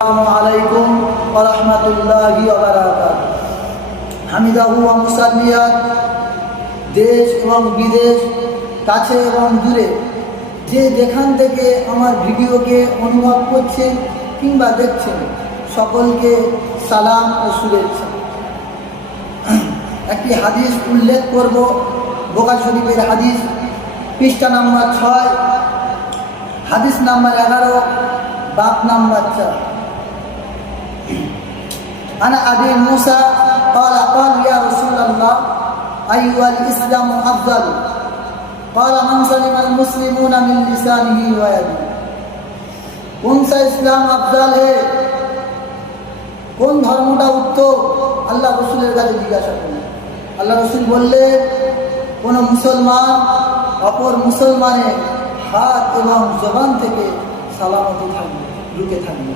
আসসালামু আলাইকুম ওয়া রাহমাতুল্লাহি ওয়া বারাকাতুহু। হামিদাহু ওয়া মুসাল্লিয়াত। দেশ এবং বিদেশ, কাছে এবং দূরে, যে যেখান থেকে আমার ভিডিওকে অনুভব করছেন কিংবা দেখছেন, সকলকে সালাম ও শুভেচ্ছা। একটি হাদিস উল্লেখ করব, বুখারী শরীফের হাদিস, পৃষ্ঠা নাম্বার 6, হাদিস নাম্বার 11, বাব নাম্বার 4। أنا أبي موسى قال يا رسول الله أي الإسلام أفضل؟ قال من سلم المسلمون من لسانه ويده। कौन सा इस्लाम अफजल है, কোন ধর্মটা উত্তম? আল্লাহ রসুলের কাছে জিজ্ঞাসা করলেন। আল্লাহ রসুল বললেন, কোন মুসলমান অপর মুসলমানের হাত এবং জবান থেকে সালামতে থাকবে, রুখে থাকবে।